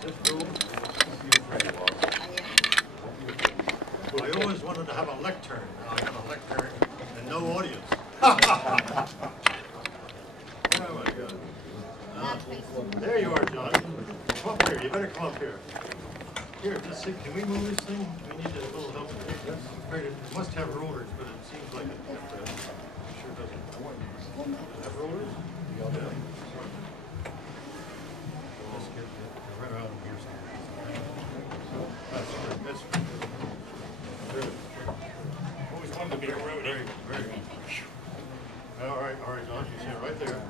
this Ghoul? I always wanted to have a lectern. Now I have a lectern and no audience. Oh my God. There you are, John. Come up here. You better come up here. Here, just see. Can we move this thing? We need a little help. I'm afraid it must have rollers, but it seems like it sure doesn't. Does it have rollers? Yeah. Let's get right around here somewhere. That's good. That's good. Always wanted to be a road. Very, very. All right, John. You see it right there.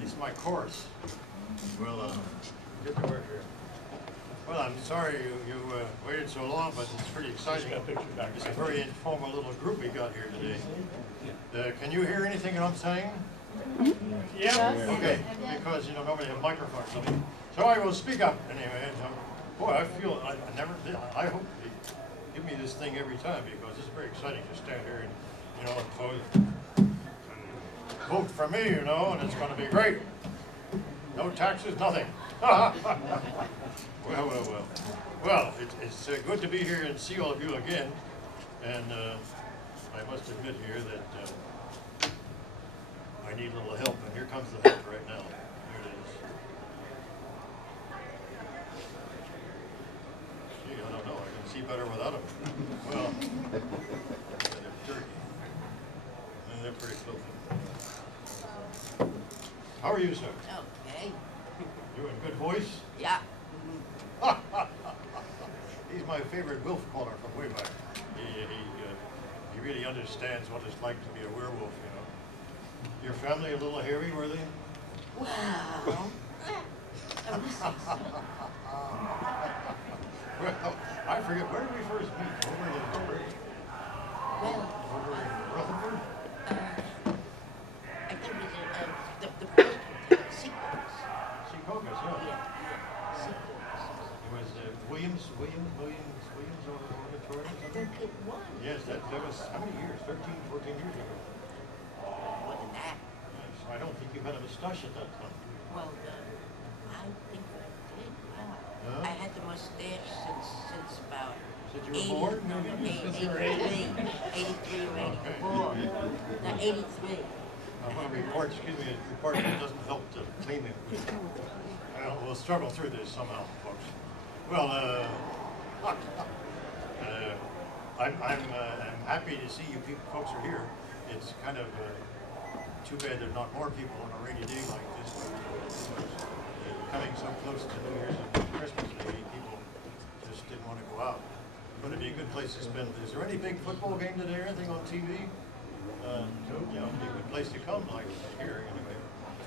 It's my course. Well, get to work here. Well, I'm sorry you waited so long, but it's pretty exciting. It's a very informal little group we got here today. Can you hear anything that I'm saying? Yeah. Okay, because nobody has microphones. So I will speak up anyway. Boy, I feel I never did. I hope they give me this thing every time because it's very exciting to stand here and vote for me, and it's going to be great. No taxes, nothing. Well. Well, it's good to be here and see all of you again. And I must admit here that I need a little help, and here comes the help right now. There it is. Gee, I don't know. I can see better without them. Well, they're dirty. And they're pretty filthy. How are you, sir? Okay. You in good voice? Yeah. He's my favorite wolf caller from way back. He really understands what it's like to be a werewolf, Your family a little hairy, were they? Well, Well, I forget, where did we first meet? Over in Rutherford? I think it was the first sequence. Secaucus, yeah. Yeah, sequence. It was Williams Auditorium or I something? think it was. Yes, that was how many years? 13, 14 years ago. More than that. Yes, I don't think you had a mustache at that time. Well, I think I did. Wow. Huh? I had the mustache since about Since you were born? No, Since you were 83 or 84. No, 83. I want to report, excuse me, a report that doesn't help to clean it. Well, we'll struggle through this somehow, folks. Well, I'm happy to see you folks are here. It's kind of too bad there's not more people on a rainy day like this. Coming so close to New Year's and Christmas Day, people just didn't want to go out. But it'd be a good place to spend. Is there any big football game today or anything on TV? It'd be a good place to come, like here anyway.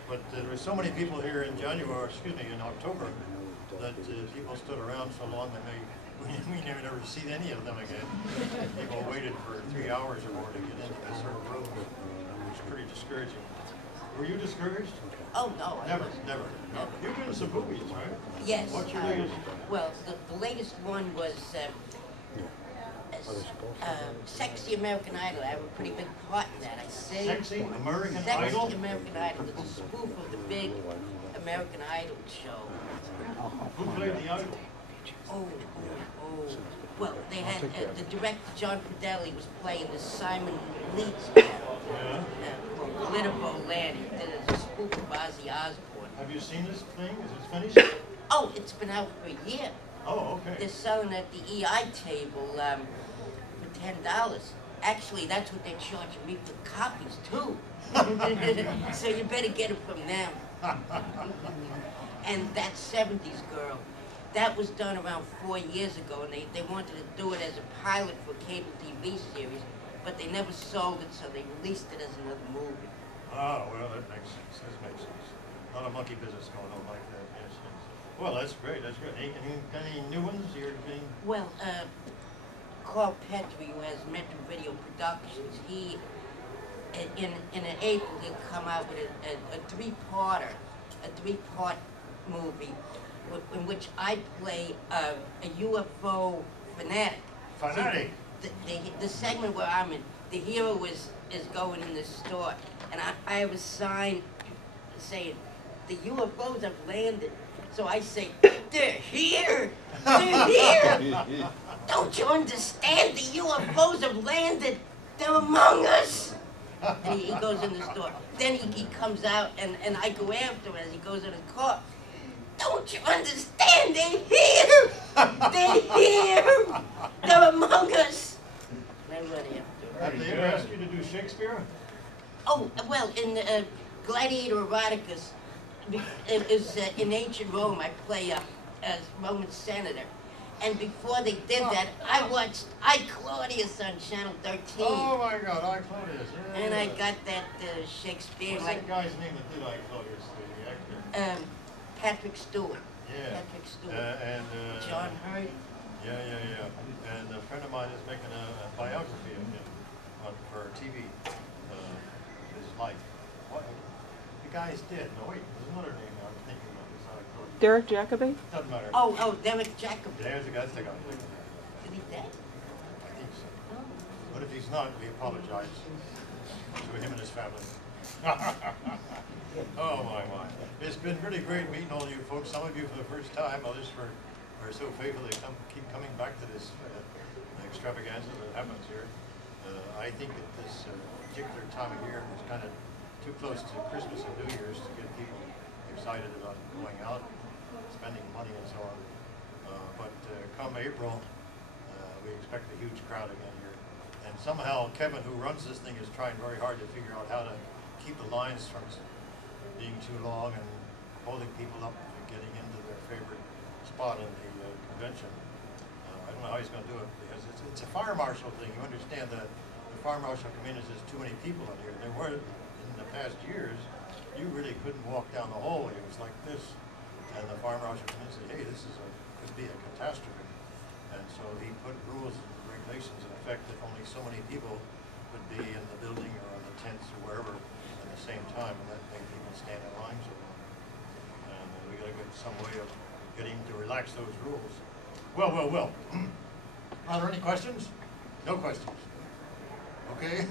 But there were so many people here in in October, that people stood around so long that we never see any of them again. People waited for 3 hours or more to get into this sort of room, which is pretty discouraging. Were you discouraged? Oh, no. Never. You've been in some movies, right? Yes. What's your latest? Well, the latest one was Sexy American Idol. I have a pretty big part in that. I say Sexy American Idol? Sexy American Idol. It's a spoof of the big American Idol show. Who played the idol? Oh. Well, they had the director, John Fidelli, was playing the Simon Leeds character. Yeah. Glitterbow Land. He did it as a spoof of Ozzy Osbourne. Have you seen this thing? Is it finished? Oh, it's been out for a year. Oh, okay. They're selling at the EI table for $10. Actually, that's what they're charging me for copies, too. So you better get it from them. And that 70s girl, that was done around 4 years ago, and they wanted to do it as a pilot for a cable TV series, but they never sold it, so they released it as another movie. Oh, well, that makes sense. That makes sense. A lot of monkey business going on like that, yes. Well, that's great. Any new ones you're getting? Well, Carl Petrie, who has Metro Video Productions, he, in April, he'll come out with a three-part movie in which I play a UFO fanatic. Fanatic? See, the segment where I'm in, the hero is going in the store, and I have a sign saying, the UFOs have landed. So I say, they're here! They're here! Don't you understand? The UFOs have landed! They're among us! And he goes in the store. Then he comes out, and I go after him as he goes in his car. Don't you understand? They're here! They're here! They're among us! And I run after him. Have they ever asked you to do Shakespeare? Oh, well, in Gladiator Eroticus, it was in ancient Rome, I play a Roman senator. And before they did that, I watched I, Claudius on Channel 13. Oh my God, I Claudius. Yeah, And I got that Shakespeare. What's that guy's name that did I Claudius, the actor? Patrick Stewart. Yeah. Patrick Stewart. And John Hurt. Yeah. And a friend of mine is making a biography of him for TV. His life. What? The guy's dead. No, wait, there's another name I was thinking of. Derek Jacobi? Doesn't matter. Oh, Derek Jacobi. There's the guy. That's the guy. Is he dead? I think so. Oh. But if he's not, we apologize to him and his family. Oh my. It's been really great meeting all you folks. Some of you for the first time, others are so faithful they keep coming back to this extravaganza that happens here. I think at this particular time of year is kind of too close to Christmas and New Year's to get people excited about going out, spending money and so on. But come April, we expect a huge crowd again here. And somehow Kevin, who runs this thing, is trying very hard to figure out how to keep the lines from being too long and holding people up from getting into their favorite spot in the convention. I don't know how he's going to do it because it's a fire marshal thing. You understand that the fire marshal come in as there's too many people in here. There were, in the past years, you really couldn't walk down the hallway. It was like this. And the fire marshal came in and said, hey, this is could be a catastrophe. And so he put rules and regulations in effect that only so many people could be in the building or on the tents or wherever at the same time, and that made people stand in line so long. And we got to get some way of getting to relax those rules. Well. Are there any questions? No questions. Okay.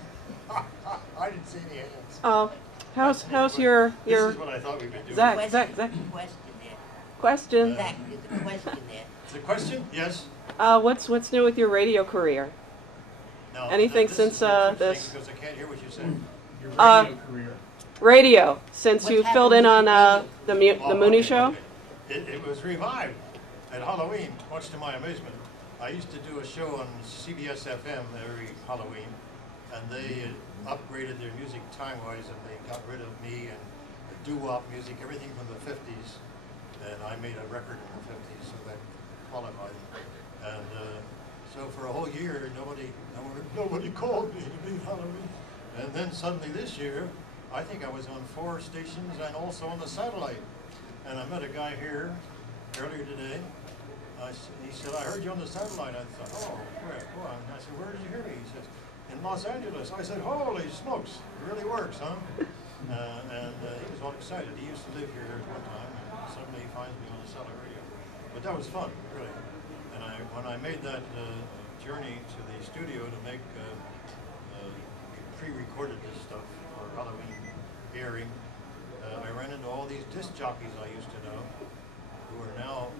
I didn't see any hands. How's your This is what I thought we'd been doing. Zach? Question there. Question. Zach, there's a question there. Is it a question? Yes. What's new with your radio career? No, Anything this since is interesting this? Because I can't hear what you said. Your radio career. Radio, since What's you filled in on the Oh, Mooney okay, Show. okay. It was revived at Halloween, much to my amazement. I used to do a show on CBS FM every Halloween, and they upgraded their music time-wise, and they got rid of me and doo-wop music, everything from the 50s. And I made a record in the 50s, so that qualified. And so for a whole year, nobody called me to be Halloween. And then suddenly this year, I think I was on 4 stations and also on the satellite. And I met a guy here earlier today. He said, I heard you on the satellite. I thought, oh, where? And I said, where did you hear me? He says, in Los Angeles. I said, holy smokes, it really works, huh? And he was all excited. He used to live here at one time, and suddenly he finds me on the satellite radio. But that was fun, really. And when I made that journey to the studio to make, we pre-recorded this stuff for Halloween airing, I ran into all these disc jockeys I used to know who are now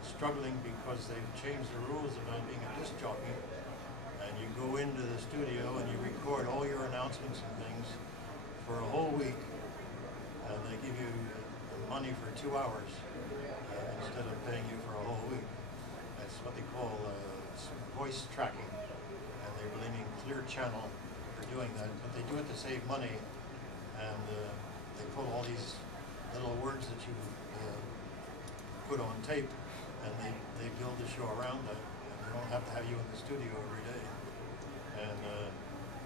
struggling because they've changed the rules about being a disc jockey. And you go into the studio and you record all your announcements and things for a whole week, and they give you money for 2 hours instead of paying you for a whole week. That's what they call voice tracking, and they're blaming Clear Channel for doing that. But they do it to save money, and they pull all these little words that you put on tape, and they build the show around that. And they don't have to have you in the studio every day. And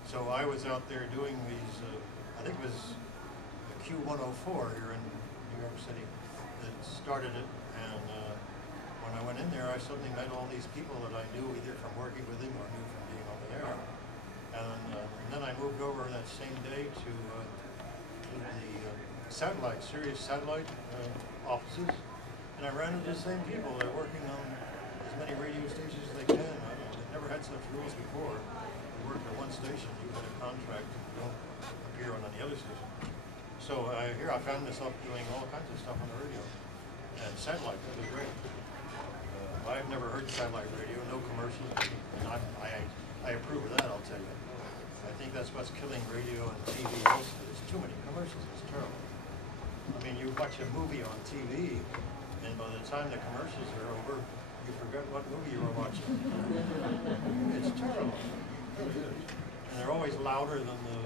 so I was out there doing these, I think it was the Q104 here in New York City that started it. And when I went in there, I suddenly met all these people that I knew either from working with him or knew from being on the air. And then I moved over that same day to the satellite, Sirius satellite offices. And I ran into the same people. They're working on as many radio stations as they can. They've never had such rules before. You work at one station, you get a contract, and you don't appear on any other station. So here I found myself doing all kinds of stuff on the radio. And satellite, that was great. I've never heard satellite radio, no commercials. And I approve of that, I'll tell you. I think that's what's killing radio and TV also. There's too many commercials, it's terrible. I mean, you watch a movie on TV, and by the time the commercials are over, you forget what movie you were watching. It's terrible. It is. And they're always louder than the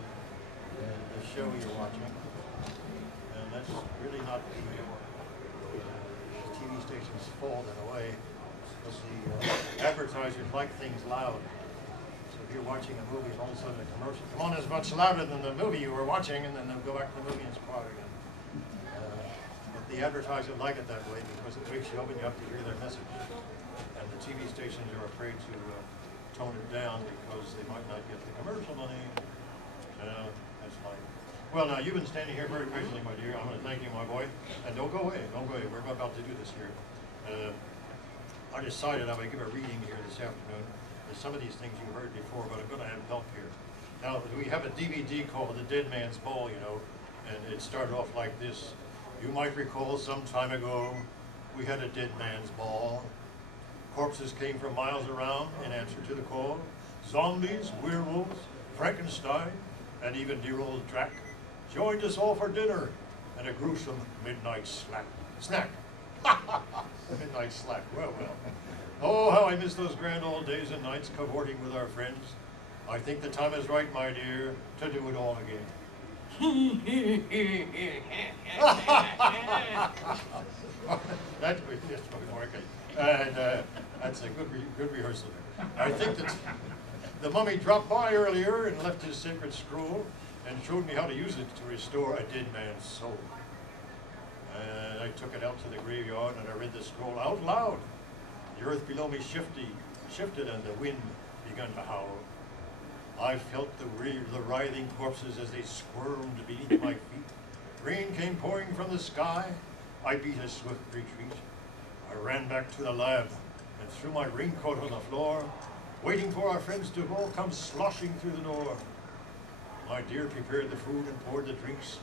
show you're watching. And that's really not the TV station's fault in a way, because the advertisers like things loud. So if you're watching a movie and all of a sudden a commercial, come on, it's much louder than the movie you were watching, and then they'll go back to the movie and it's quiet again. But the advertisers like it that way because it wakes you up and you have to hear their message. And the TV stations are afraid to tone it down because they might not get the commercial money. That's fine. Well, now, you've been standing here very patiently, my dear. I'm going to thank you, my boy. And don't go away. Don't go away. We're about to do this here. I decided I would give a reading here this afternoon. There's some of these things you heard before, but I'm going to have help here. Now, we have a DVD called The Dead Man's Ball, you know, and it started off like this. You might recall some time ago, we had a dead man's ball. Corpses came from miles around in answer to the call. Zombies, werewolves, Frankenstein, and even dear old Drac joined us all for dinner and a gruesome midnight snack. Midnight slack, well. Oh, how I miss those grand old days and nights cavorting with our friends. I think the time is right, my dear, to do it all again. That's okay. And that's a good rehearsal there. I think that the mummy dropped by earlier and left his sacred scroll and showed me how to use it to restore a dead man's soul. And I took it out to the graveyard and I read the scroll out loud. The earth below me shifted and the wind began to howl. I felt the writhing corpses as they squirmed beneath my feet. Rain came pouring from the sky. I beat a swift retreat. I ran back to the lab and threw my raincoat on the floor, waiting for our friends to all come sloshing through the door. My dear prepared the food and poured the drinks.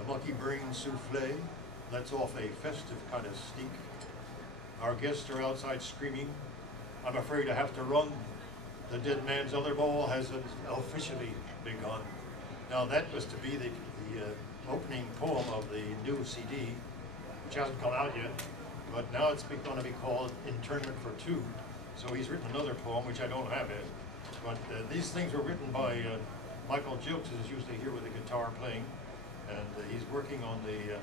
A monkey brain souffle lets off a festive kind of stink. Our guests are outside screaming. I'm afraid I have to run. The dead man's other ball has officially begun. Now that was to be the opening poem of the new CD, which hasn't come out yet, but now it's going to be called Internment for Two. So he's written another poem, which I don't have yet. But these things were written by Michael Jilks, who's usually here with the guitar playing, and he's working on the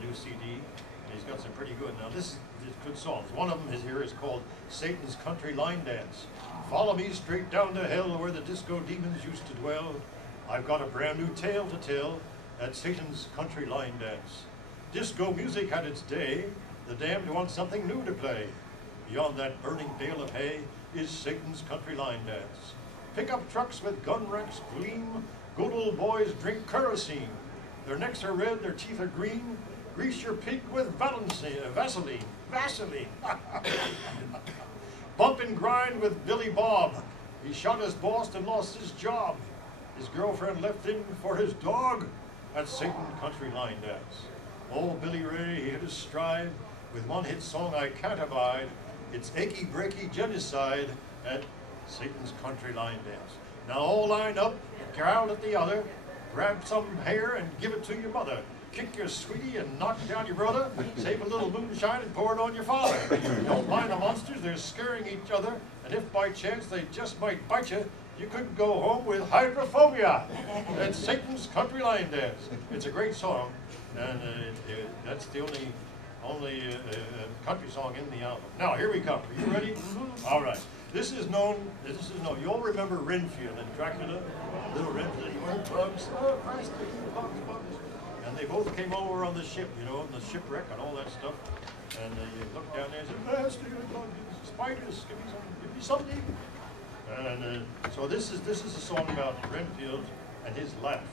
new CD. And he's got some pretty good. Now this is good songs. One of them is called Satan's Country Line Dance. Follow me straight down to hell where the disco demons used to dwell. I've got a brand new tale to tell at Satan's Country Line Dance. Disco music had its day. The damned want something new to play. Beyond that burning bale of hay is Satan's Country Line Dance. Pickup trucks with gun racks gleam. Good old boys drink kerosene. Their necks are red, their teeth are green. Grease your pig with Vaseline. Bump and grind with Billy Bob. He shot his boss and lost his job. His girlfriend left him for his dog at Satan Country Line Dance. Old Billy Ray, he hit his stride with one hit song I can't abide. It's achy breaky genocide at Satan's Country Line Dance. Now all line up, growl at the other, grab some hair and give it to your mother. Kick your sweetie and knock down your brother. Save a little moonshine and pour it on your father. Don't mind the monsters, they're scaring each other. And if by chance they just might bite you, you could go home with hydrophobia. That's Satan's Country Line Dance. It's a great song, and that's the only country song in the album. Now here we come. Are you ready? All right. This is known. You all remember Renfield and Dracula, little Renfield. He went bugs. Oh Christ! Bugs. And they both came over on the ship, you know, the shipwreck and all that stuff. And you look down there and say, spiders, give me something. And so this is a song about Renfield and his laugh.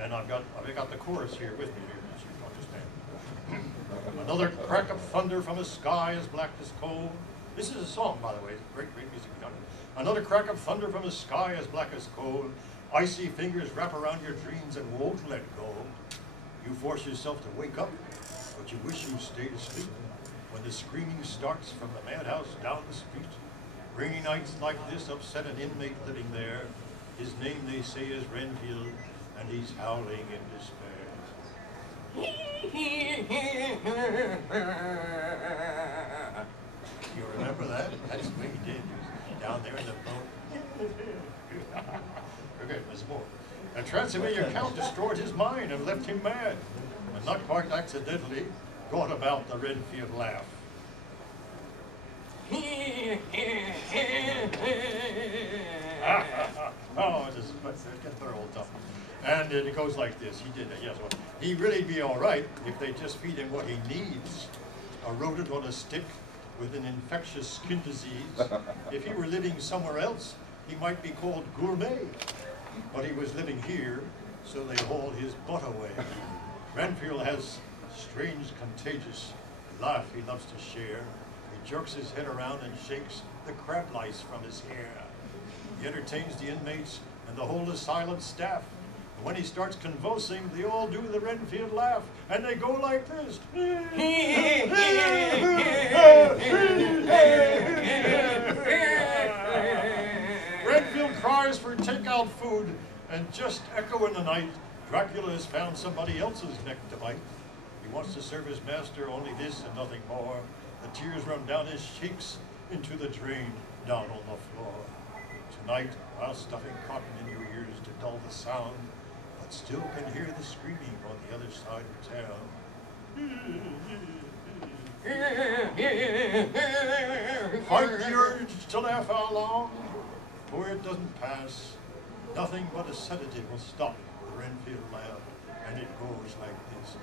And I've got the chorus here with me here, so you understand. Another crack of thunder from a sky as black as coal. This is a song, by the way. Great music. Another crack of thunder from a sky as black as coal. Icy fingers wrap around your dreams and won't let go. You force yourself to wake up, but you wish you stayed asleep. When the screaming starts from the madhouse down the street, rainy nights like this upset an inmate living there. His name they say is Renfield, and he's howling in despair. You remember that? That's what he did. He was down there in the boat. Okay, there's more. A Transylvania count destroyed his mind and left him mad, and not quite accidentally brought about the Renfield laugh. Oh, it gets better all the time. And it goes like this. He did that, yes. Well, he'd really be all right if they just feed him what he needs. A rodent on a stick with an infectious skin disease. If he were living somewhere else, he might be called gourmet. But he was living here, so they hauled his butt away. Renfield has strange, contagious laugh he loves to share. He jerks his head around and shakes the crab lice from his hair. He entertains the inmates and the whole asylum staff. And when he starts convulsing, they all do the Renfield laugh, and they go like this. Renfield cries for takeout food, and just echo in the night, Dracula has found somebody else's neck to bite. He wants to serve his master only this and nothing more. The tears run down his cheeks into the drain down on the floor. Tonight, while stuffing cotton in your ears to dull the sound, but still can hear the screaming on the other side of town. Fight the urge to laugh out loud, for it doesn't pass. Nothing but a sedative will stop the Renfield laugh, and it goes like this.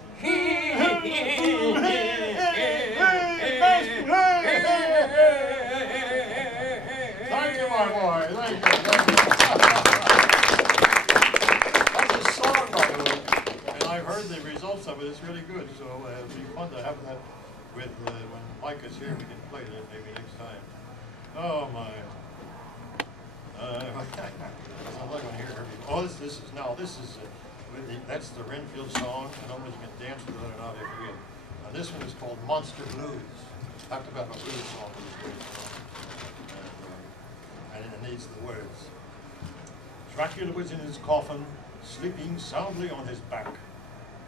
Thank you, my boy. Thank you. That's a song, by the way, and I've heard the results of it. It's really good, so it'll be fun to have that with when Mike is here. We can play that maybe next time. Oh my. I'm not going to hear. Oh, this is that's the Renfield song. I don't know if you can dance with it or not. I forget. And this one is called Monster Blues. Talked about a blues song. And it needs the words. Dracula was in his coffin, sleeping soundly on his back,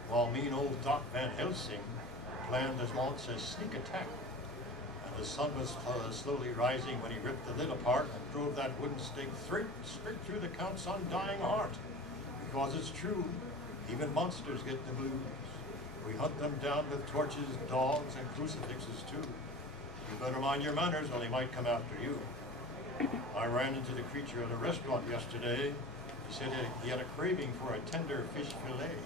while mean old Doc Van Helsing planned to launch a sneak attack. And the sun was slowly rising when he ripped the lid apart and drove that wooden stake straight through the Count's undying heart. Because it's true, even monsters get the blues. We hunt them down with torches, dogs, and crucifixes too. You better mind your manners or they might come after you. I ran into the creature at a restaurant yesterday. He said he had a craving for a tender fish fillet.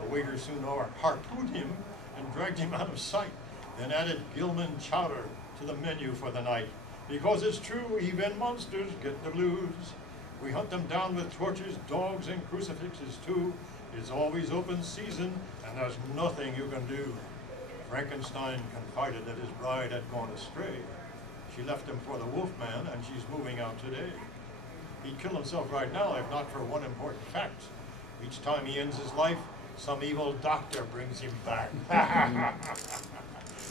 The waiter soon harpooned him and dragged him out of sight, then added Gilman chowder to the menu for the night. Because it's true, even monsters get the blues. We hunt them down with torches, dogs, and crucifixes too. It's always open season, and there's nothing you can do. Frankenstein confided that his bride had gone astray. She left him for the Wolfman, and she's moving out today. He'd kill himself right now if not for one important fact. Each time he ends his life, some evil doctor brings him back.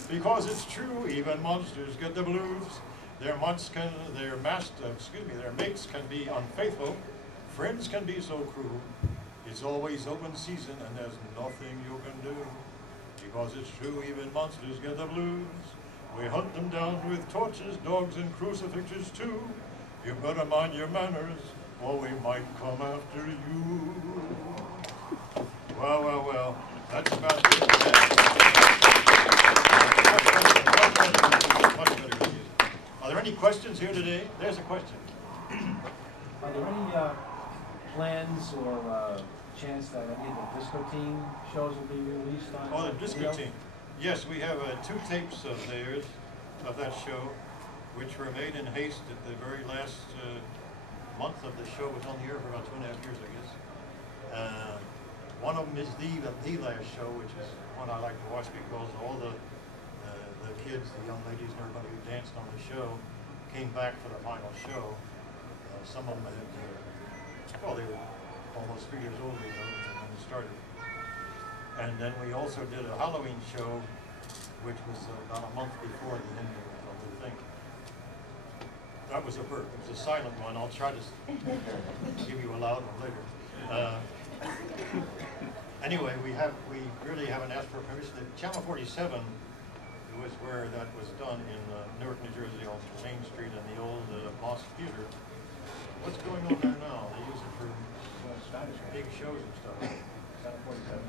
Because it's true, even monsters get the blues. Their mates can be unfaithful. Friends can be so cruel. It's always open season, and there's nothing you can do. Because it's true, even monsters get the blues. We hunt them down with torches, dogs, and crucifixes too. You better mind your manners, or we might come after you. Well, well, well, that's about it. Are there any questions here today? There's a question. Are there any plans or chance that any of the disco team shows will be released on? Oh, the disco team. Yes, we have 2 tapes of theirs, of that show, which were made in haste at the very last month of the show. It was on the air for about 2.5 years, I guess. One of them is the last show, which is one I like to watch because all the kids, the young ladies, and everybody who danced on the show came back for the final show. Some of them had well, they were almost 3 years old, you know, when we started. And then we also did a Halloween show, which was about a month before the end of the whole thing. That was a bird. It was a silent one. I'll try to give you a loud one later. Anyway, we really haven't asked for permission. The Channel 47 was where that was done in Newark, New Jersey, on Main Street in the old Moss Theater. What's going on there now? They use it for big shows and stuff. Channel 47.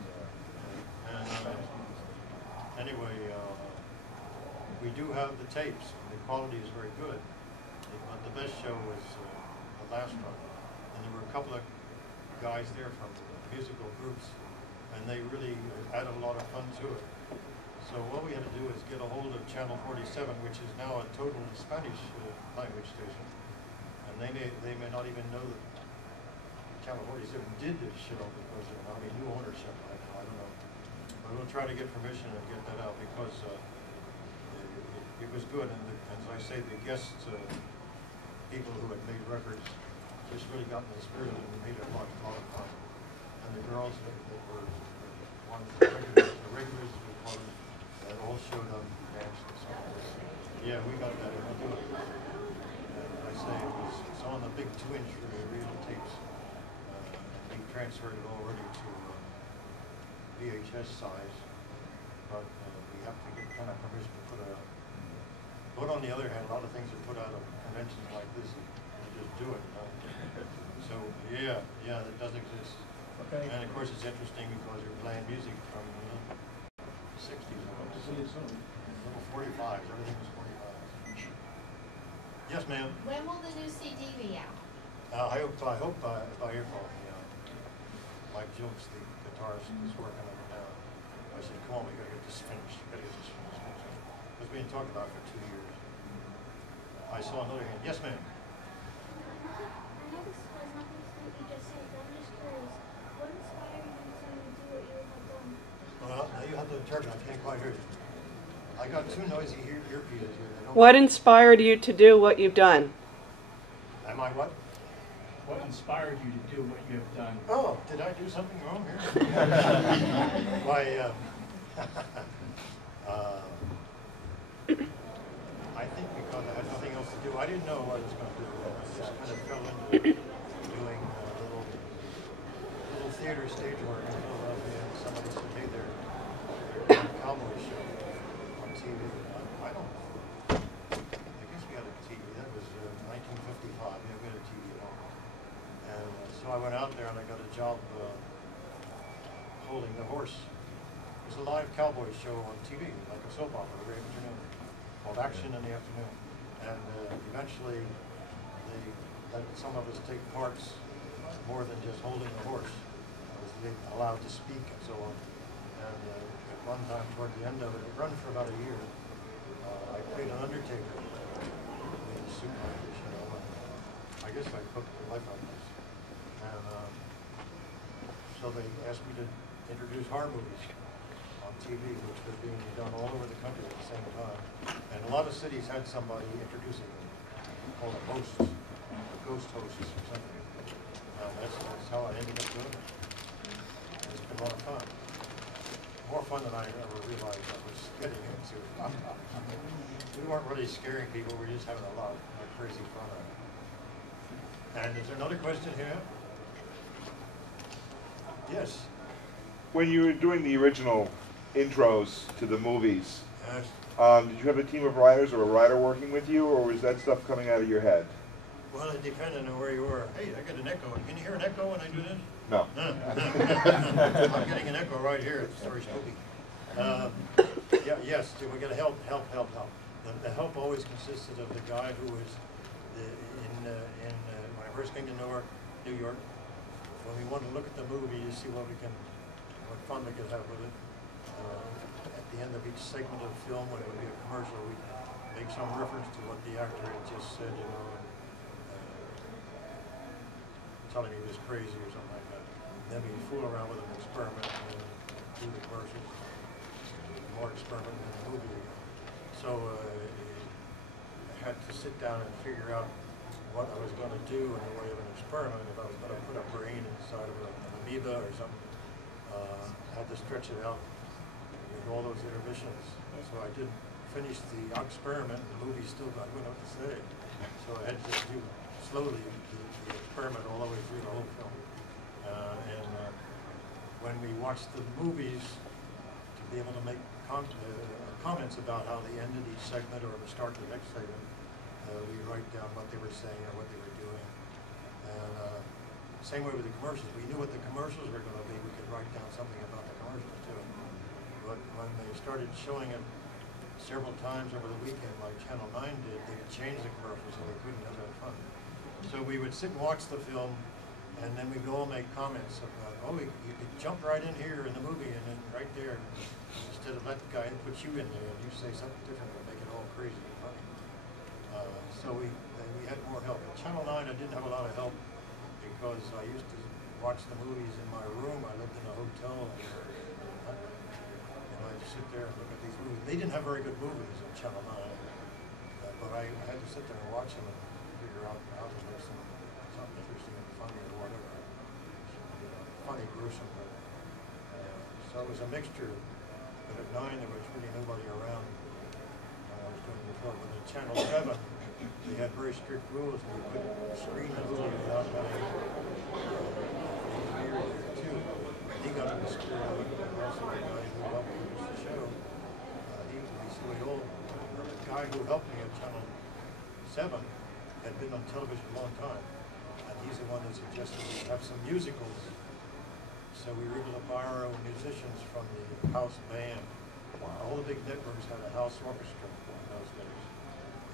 And anyway, we do have the tapes. The quality is very good. But the best show was the last one. And there were a couple of guys there from musical groups, and they really added a lot of fun to it. So what we had to do is get a hold of Channel 47, which is now a total Spanish language station. And they may not even know that Channel 47 did this show because of new ownership right now. I don't know. But we'll try to get permission and get that out because it was good. And as I say, the guests, people who had made records, just really got in the spirit of it and made it a lot of fun. And the girls that were the regulars, we call them, that all showed up and danced and so on. Yeah, we got that into it. And I say it's on the big 2-inch reel tapes. We transferred it already to VHS size, but we have to get kind of permission to put it out. But on the other hand, a lot of things are put out of conventions like this, and you just do it. You know? So yeah, that does exist. Okay. And of course, it's interesting because you're playing music from the 60s. See you soon. Little 45s. Everything was 45s. Yes, ma'am. When will the new CD be out? I hope by April. Mike Jokes, the guitarist, is working on it now. I said, come on, we gotta get this finished. It's being talked about for 2 years. I saw another hand. Yes, ma'am. I know this has nothing to do with what you just said, but I'm just curious. What inspired you to do what you have done? Well, now you have to interpret. I can't quite hear you. I got two noisy earpieces here. What inspired you to do what you've done? Am I what? What inspired you to do what you have done? Oh, did I do something wrong here? Why, I think because I had nothing else to do. I didn't know what I was going to do. I just kind of fell into doing little theater stage work in Philadelphia, and somebody said, hey, they're doing a cowboy show on TV. I guess we had a TV. That was 1955. Yeah, we had a TV at home. And so I went out there and I got a job holding the horse. It was a live cowboy show on TV, like a soap opera every afternoon, called Action in the Afternoon. And eventually they let some of us take parts more than just holding the horse. I was allowed to speak and so on. And at one time, toward the end of it, it ran for about a year. I played an undertaker in a suit like this, you know. I guess I put the life out of this. And so they asked me to introduce horror movies on TV, which were being done all over the country at the same time. And a lot of cities had somebody introducing them, called a host, a ghost host or something. That's how I ended up doing it. It's been a lot of fun. More fun than I ever realized I was getting into. We weren't really scaring people, we were just having a lot of crazy fun on it. And is there another question here? Yes. When you were doing the original intros to the movies, Yes. did you have a team of writers or a writer working with you, or was that stuff coming out of your head? Well, it depended on where you were. Hey, I got an echo. Can you hear an echo when I do this? No. I'm getting an echo right here. It's very spooky. Yeah, yes, we got to help. The help always consisted of the guy who was when I first came to Newark, New York, when we wanted to look at the movie to see what fun we could have with it. At the end of each segment of the film, when it would be a commercial, we'd make some reference to what the actor had just said, you know, telling me he was crazy or something like that. And then we'd fool around with him, experiment, and do the commercials, more experiment in the movie again. So I had to sit down and figure out what I was going to do in the way of an experiment. If I was going to put a brain inside of an amoeba or something, I had to stretch it out with all those intermissions. So I didn't finish the experiment, and the movie still got what to say. So I had to do slowly the experiment all the way through the whole film. When we watched the movies, to be able to make comments about how they ended each segment or the start of the next segment, we write down what they were saying or what they were doing. And same way with the commercials. We knew what the commercials were going to be. We could write down something about the commercials too. But when they started showing it several times over the weekend, like Channel 9 did, they would change the commercials so they couldn't have that fun. So we would sit and watch the film, and then we'd all make comments about, oh, you could jump right in here in the movie and then right there, instead of let the guy put you in there and you say something different and make it all crazy and funny. So we had more help. At Channel 9, I didn't have a lot of help because I used to watch the movies in my room. I lived in a hotel, and I'd sit there and look at these movies. They didn't have very good movies at Channel 9, but I had to sit there and watch them and figure out how to make something interesting and funny or whatever. Funny, gruesome, but so it was a mixture. But at 9, there was really nobody around when I was doing the film. But at Channel 7, they had very strict rules. We couldn't screen the movie without having engineer there too. He got in the school, and also the guy who helped produce the show. He used to be so old. The guy who helped me at Channel 7 had been on television a long time, and he's the one that suggested we have some musicals. So we were able to borrow musicians from the house band. All the big networks had a house orchestra in those days.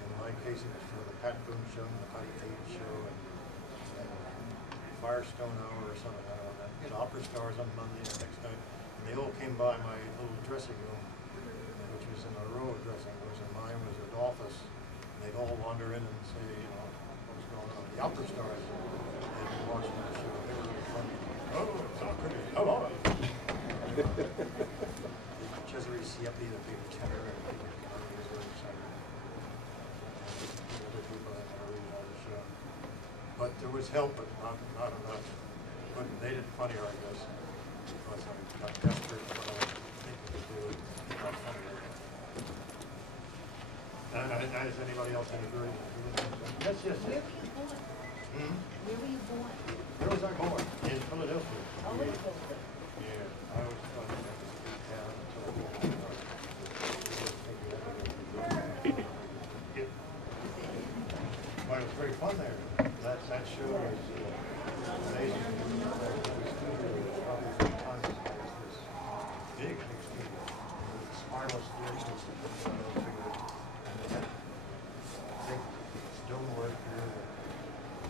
In my case, it was for the Pat Boone Show, and the Patty Page Show, and Firestone Hour or something. I don't know. You know, opera stars on Monday and next night. And they all came by my little dressing room, which was in a row of dressing rooms, and mine was an office. And they'd all wander in and say, you know, what was going on. The opera stars had been watching the show. They were really funny. Oh, it's all pretty. Come on. Cesare Siepi, the big tenor, and he was very excited. And the other people that were reading on the show. But there was help, but not enough. But made it funnier, I guess, because I got desperate for what I was thinking to do. It got funnier. Is anybody else agree? Yes, yes, Where yes. were you born? Hmm? Where were you born? Where was I born? In Philadelphia. Oh, in Philadelphia. Yeah, I was talking about this big town until But it was very fun there. That show was amazing. The studio was probably 3 times as big as this. Big studio. With spiral staircases and they had big stonework here,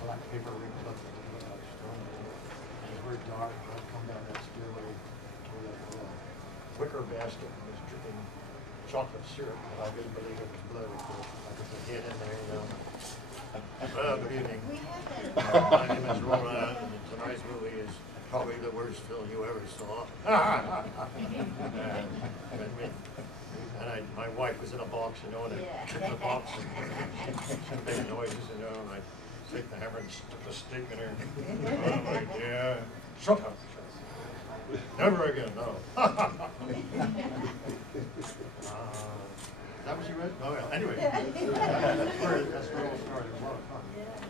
black paper rings up and looked like stone. And it was very dark. I'd come down that stairway with a wicker basket and was dripping chocolate syrup, but I didn't believe it was blood. I could put head in there, you know. Well, good evening. My name is Roland, and tonight's movie is probably the worst film you ever saw. My wife was in a box, you know, and I took the box and she made noises, you know, and I take the hammer and stick the stick in her. I'm like, yeah, shut up. Never again, no. Is that what you read? Oh, well, anyway. That's where it all started. It was a lot of fun.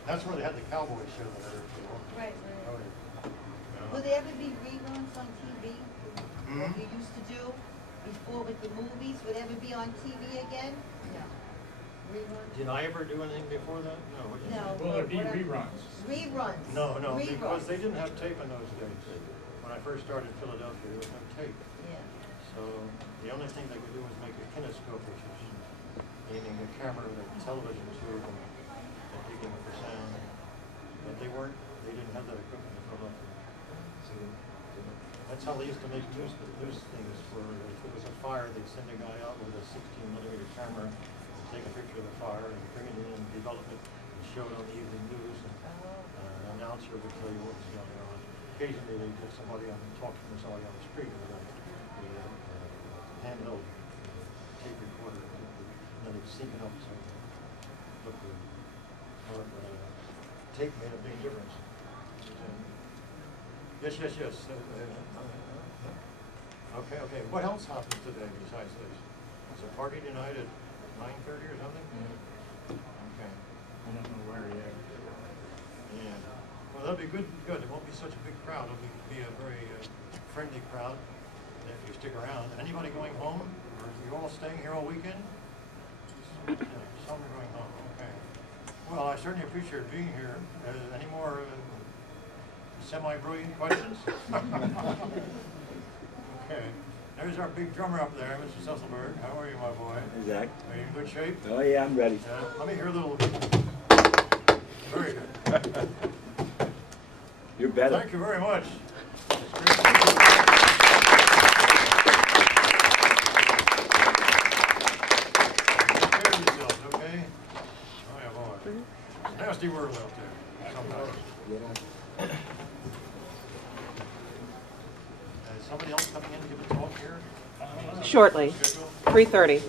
That's where they had the cowboy show that I heard. Right, Oh, right. yeah. Will there ever be reruns on TV? Like you used to do before with the movies? Would it ever be on TV again? No. Reruns? Did I ever do anything before that? No. What did you No. say? Will there be Whatever. reruns? Reruns. No, because Reruns. they didn't have tape in those days. When I first started in Philadelphia, there was no tape. Yeah. So the only thing they could do was make a kinescope, which was aiming a camera at a television tube and digging for sound. But they didn't have that equipment in Philadelphia. So that's how they used to make news things. If it was a fire, they'd send a guy out with a 16mm camera and take a picture of the fire and bring it in and develop it and show it on the evening news. And an announcer would tell you what was going on. Occasionally they'd get somebody talking to somebody on the street with a handheld tape recorder. And then they'd sync it up so it looked tape made a big difference. Yes, yes, yes. Okay, okay. What else happens today besides this? Is a party tonight at 9:30 or something? Okay. I don't know where yet. Yeah. Well, that'll be good. Good. It won't be such a big crowd. It'll be a very friendly crowd if you stick around. Anybody going home? Or are you all staying here all weekend? Yeah, some are going home. Okay. Well, I certainly appreciate being here. Any more semi-brilliant questions? Okay. There's our big drummer up there, Mr. Susselberg. How are you, my boy? Zach. Are you in good shape? Oh yeah, I'm ready. Let me hear a little. Very good. You're better. Thank you very much. Take care of yourselves, okay? Oh yeah, boy. Nasty world out there. Sometimes. Is somebody else coming in to give a talk here? Shortly, 3:30.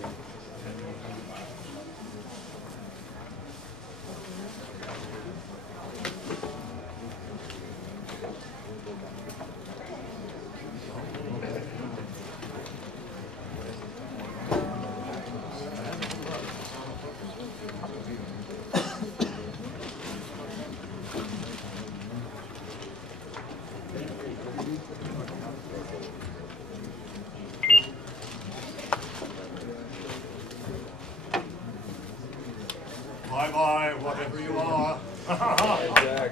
Bye-bye, whatever you are. Oh, I forgot.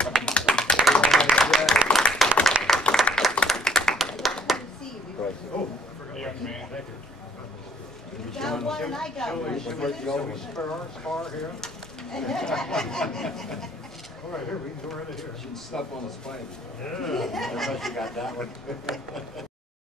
Thank you. You got one and I got one. Should we spar here? All right, here, we can go right in here. She'd step on a spider. Yeah. I thought you got that one.